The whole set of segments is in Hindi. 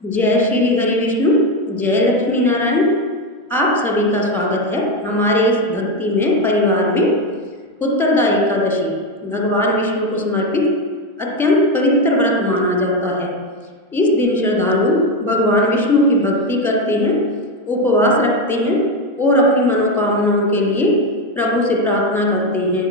जय श्री हरि विष्णु, जय लक्ष्मी नारायण। आप सभी का स्वागत है हमारे इस भक्ति में परिवार में। उत्तरदायी एकादशी भगवान विष्णु को समर्पित अत्यंत पवित्र व्रत माना जाता है। इस दिन श्रद्धालु भगवान विष्णु की भक्ति करते हैं, उपवास रखते हैं और अपनी मनोकामनाओं के लिए प्रभु से प्रार्थना करते हैं।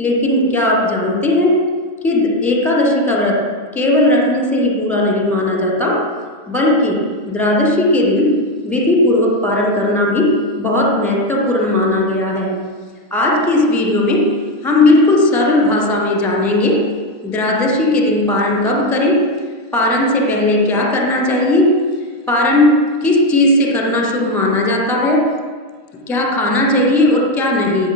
लेकिन क्या आप जानते हैं कि एकादशी का व्रत केवल रखने से ही पूरा नहीं माना जाता, बल्कि द्वादशी के दिन विधि पूर्वक पारण करना भी बहुत महत्वपूर्ण माना गया है। आज की इस वीडियो में हम बिल्कुल सरल भाषा में जानेंगे द्वादशी के दिन पारण कब करें, पारण से पहले क्या करना चाहिए, पारण किस चीज़ से करना शुभ माना जाता है, क्या खाना चाहिए और क्या नहीं,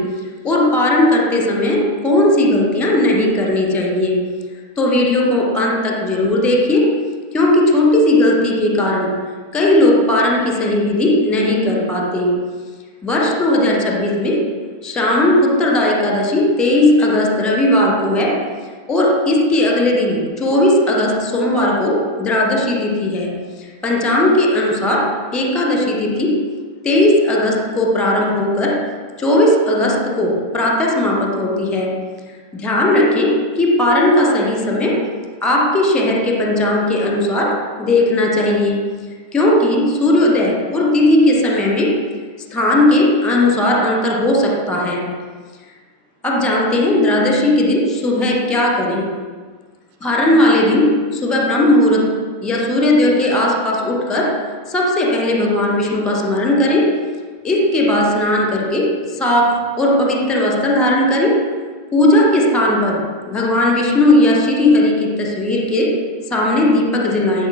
और पारण करते समय कौन सी गलतियां नहीं करनी चाहिए। तो वीडियो को अंत तक जरूर देखिए, क्योंकि छोटी सी गलती के कारण कई लोग पारण की सही विधि नहीं कर पाते। वर्ष 2026 में श्रावण उत्तरदायी एकादशी 23 अगस्त रविवार को है और इसके अगले दिन 24 अगस्त सोमवार को द्वादशी तिथि है। पंचांग के अनुसार एकादशी तिथि 23 अगस्त को प्रारंभ होकर 24 अगस्त को प्रातः समाप्त होती है। ध्यान रखें कि पारण का सही समय आपके शहर के पंचांग के अनुसार देखना चाहिए, क्योंकि सूर्योदय और तिथि के समय में स्थान के अनुसार अंतर हो सकता है। अब जानते हैं द्वादशी के दिन सुबह क्या करें। पारण वाले दिन सुबह ब्रह्म मुहूर्त या सूर्योदय के आसपास उठकर सबसे पहले भगवान विष्णु का स्मरण करें। इसके बाद स्नान करके साफ और पवित्र वस्त्र धारण करें। पूजा के स्थान पर भगवान विष्णु या श्री हरि की तस्वीर के सामने दीपक जलाएं।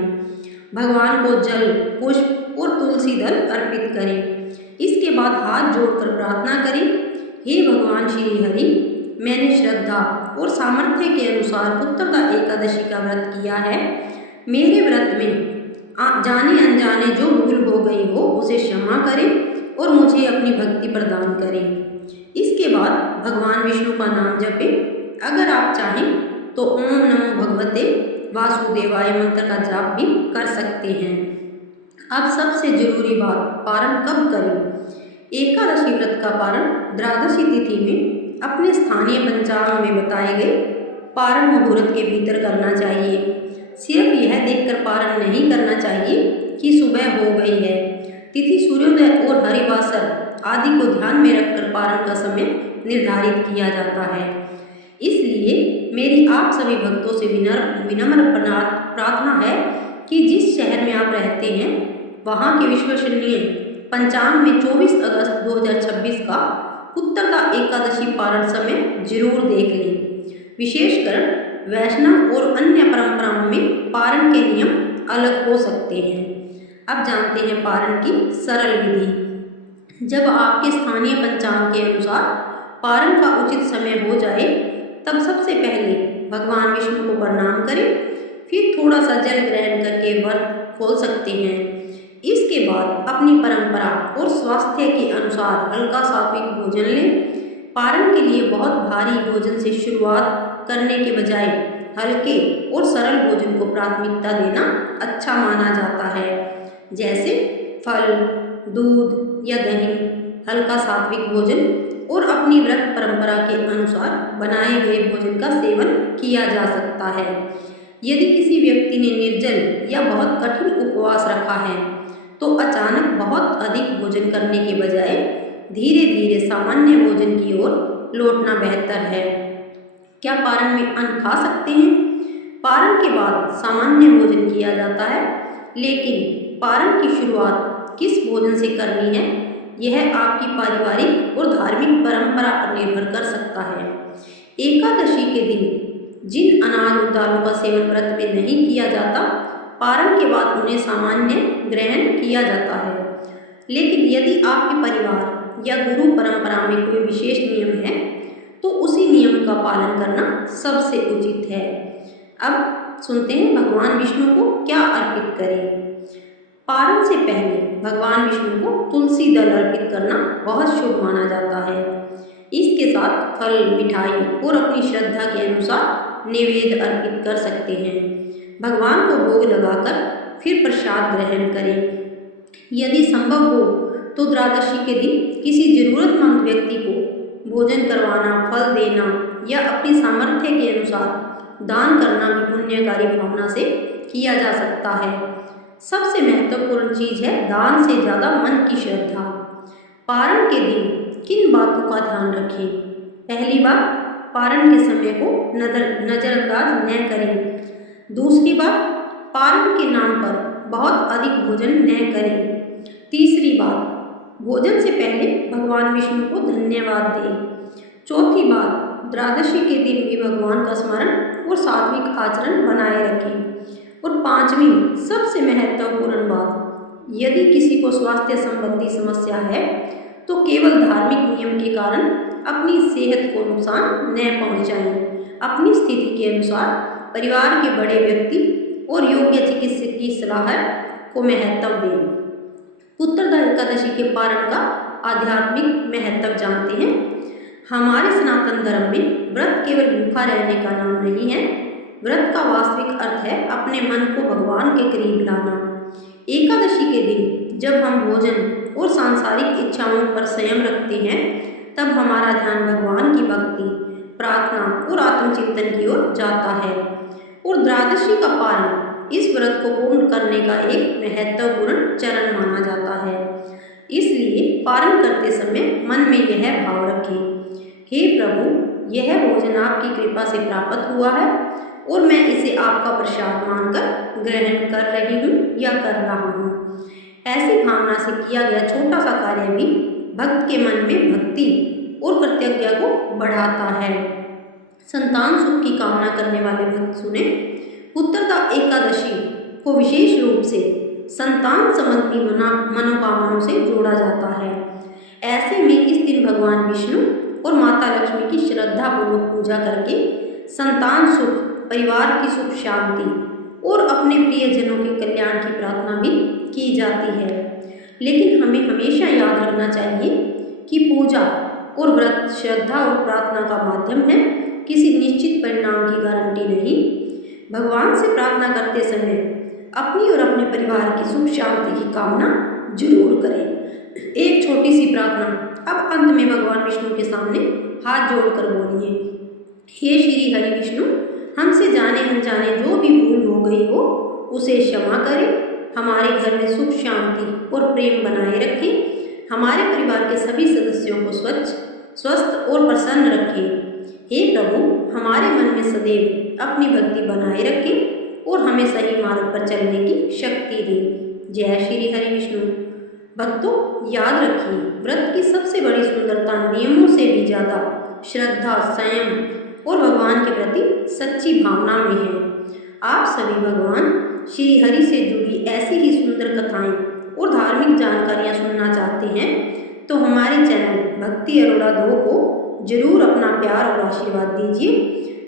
भगवान को जल, पुष्प और तुलसी दल अर्पित करें। इसके बाद हाथ जोड़कर प्रार्थना करें, हे भगवान श्री हरि, मैंने श्रद्धा और सामर्थ्य के अनुसार उत्तरदायी एकादशी का व्रत किया है। मेरे व्रत में जाने अनजाने जो भूल हो गई हो उसे क्षमा करें और मुझे अपनी भक्ति प्रदान करें। इसके बाद भगवान विष्णु का नाम जपें। अगर आप चाहें तो ओम नमो भगवते वासुदेवाय मंत्र का जाप भी कर सकते हैं। अब सबसे जरूरी बात, पारण कब करें। एकादशी व्रत का पारण द्वादशी तिथि में अपने स्थानीय पंचांग में बताए गए पारण मुहूर्त के भीतर करना चाहिए। सिर्फ यह देखकर पारण नहीं करना चाहिए कि सुबह हो गई है। तिथि, सूर्योदय और हरिवासर आदि को ध्यान में रखकर पारण का समय निर्धारित किया जाता है। इसलिए मेरी आप सभी भक्तों से विनम्र प्रार्थना है कि जिस शहर में आप रहते हैं वहाँ के विश्वसनीय पंचांग में 24 अगस्त 2026 का उत्तरदायी एकादशी पारण समय जरूर देख लें। विशेषकर वैष्णव और अन्य परंपराओं में पारण के नियम अलग हो सकते हैं। अब जानते हैं पारण की सरल विधि। जब आपके स्थानीय पंचांग के अनुसार पारण का उचित समय हो जाए, तब सबसे पहले भगवान विष्णु को प्रणाम करें, फिर थोड़ा सा जल ग्रहण करके व्रत खोल सकते हैं। इसके बाद अपनी परंपरा और स्वास्थ्य के अनुसार हल्का सात्विक भोजन लें। पारण के लिए बहुत भारी भोजन से शुरुआत करने के बजाय हल्के और सरल भोजन को प्राथमिकता देना अच्छा माना जाता है, जैसे फल, दूध या दही। हल्का सात्विक भोजन और अपनी व्रत परंपरा के अनुसार बनाए गए भोजन का सेवन किया जा सकता है। यदि किसी व्यक्ति ने निर्जल या बहुत कठिन उपवास रखा है, तो अचानक बहुत अधिक भोजन करने के बजाय धीरे धीरे सामान्य भोजन की ओर लौटना बेहतर है। क्या पारण में अन्न खा सकते हैं? पारण के बाद सामान्य भोजन किया जाता है, लेकिन पारण की शुरुआत किस भोजन से करनी है यह आपकी पारिवारिक और धार्मिक परंपरा पर निर्भर कर सकता है। एकादशी के दिन जिन अनाज और दालों का सेवन व्रत में नहीं किया जाता, पारण के बाद उन्हें सामान्य ग्रहण किया जाता है। लेकिन यदि आपके परिवार या गुरु परंपरा में कोई विशेष नियम है, तो उसी नियम का पालन करना सबसे उचित है। अब सुनते हैं भगवान विष्णु को क्या अर्पित करें। पारण से पहले भगवान विष्णु को तुलसी दल अर्पित करना बहुत शुभ माना जाता है। इसके साथ फल, मिठाई और अपनी श्रद्धा के अनुसार नैवेद्य अर्पित कर सकते हैं। भगवान को भोग लगाकर फिर प्रसाद ग्रहण करें। यदि संभव हो तो द्वादशी के दिन किसी जरूरतमंद व्यक्ति को भोजन करवाना, फल देना या अपनी सामर्थ्य के अनुसार दान करना भी पुण्यकारी भावना से किया जा सकता है। सबसे महत्वपूर्ण चीज है दान से ज़्यादा मन की श्रद्धा। पारण के दिन किन बातों का ध्यान रखें? पहली बात, पारण के समय को नज़रअंदाज न करें। दूसरी बात, पारण के नाम पर बहुत अधिक भोजन न करें। तीसरी बात, भोजन से पहले भगवान विष्णु को धन्यवाद दें। चौथी बात, द्वादशी के दिन भी भगवान का स्मरण और सात्विक आचरण बनाए रखें। और पांचवी सबसे महत्वपूर्ण बात, यदि किसी को स्वास्थ्य संबंधी समस्या है तो केवल धार्मिक नियम के कारण अपनी सेहत को नुकसान न पहुंचाएं। अपनी स्थिति के अनुसार परिवार के बड़े व्यक्ति और योग्य चिकित्सक की सलाह को महत्व दें। उत्तरदा एकादशी के पारण का आध्यात्मिक महत्व जानते हैं। हमारे सनातन धर्म में व्रत केवल भूखा रहने का नाम नहीं है। व्रत का वास्तविक अर्थ है अपने मन को भगवान के करीब लाना। एकादशी के दिन जब हम भोजन और सांसारिक इच्छाओं पर संयम रखते हैं तब हमारा ध्यान भगवान की भक्ति, प्रार्थना और आत्मचिंतन की ओर जाता है। और द्वादशी का पारण इस व्रत को पूर्ण करने का एक महत्वपूर्ण चरण माना जाता है। इसलिए पारण करते समय मन में यह भाव रखें, हे प्रभु, यह भोजन आपकी कृपा से प्राप्त हुआ है और मैं इसे आपका प्रसाद मानकर ग्रहण कर रही हूँ या कर रहा हूँ। ऐसी भावना से किया गया छोटा सा कार्य भी भक्त के मन में भक्ति और कृतज्ञता को बढ़ाता है। संतान सुख की कामना करने वाले भक्त सुने, उत्तरदा एकादशी को विशेष रूप से संतान संबंधी मनोकामनाओं से जोड़ा जाता है। ऐसे में इस दिन भगवान विष्णु और माता लक्ष्मी की श्रद्धापूर्वक पूजा करके संतान सुख, परिवार की सुख शांति और अपने प्रियजनों के कल्याण की प्रार्थना भी की जाती है। लेकिन हमें हमेशा याद रखना चाहिए कि पूजा और व्रत श्रद्धा और प्रार्थना का माध्यम है, किसी निश्चित परिणाम की गारंटी नहीं। भगवान से प्रार्थना करते समय अपनी और अपने परिवार की सुख शांति की कामना जरूर करें। एक छोटी सी प्रार्थना अब अंत में भगवान विष्णु के सामने हाथ जोड़कर बोलिए, हे श्री हरि विष्णु, हमसे जाने अनजाने जो भी भूल हो गई हो उसे क्षमा करें। हमारे घर में सुख शांति और प्रेम बनाए रखें। हमारे परिवार के सभी सदस्यों को स्वच्छ, स्वस्थ और प्रसन्न रखें। हे प्रभु, हमारे मन में सदैव अपनी भक्ति बनाए रखें और हमें सही मार्ग पर चलने की शक्ति दें। जय श्री हरि विष्णु। भक्तों, याद रखिए, व्रत की सबसे बड़ी सुंदरता नियमों से भी ज़्यादा श्रद्धा, संयम और भगवान के प्रति सच्ची भावना में है। आप सभी भगवान श्री हरि से जुड़ी ऐसी ही सुंदर कथाएं और धार्मिक जानकारियां सुनना चाहते हैं तो हमारे चैनल भक्ति अरोड़ा 2 को जरूर अपना प्यार और आशीर्वाद दीजिए।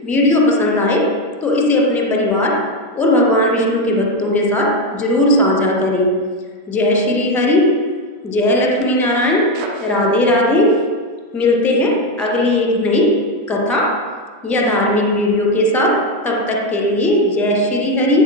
वीडियो पसंद आए तो इसे अपने परिवार और भगवान विष्णु के भक्तों के साथ जरूर साझा करें। जय श्री हरि, जय लक्ष्मी नारायण, राधे राधे। मिलते हैं अगली एक नई कथा या धार्मिक वीडियो के साथ। तब तक के लिए जय श्री हरि।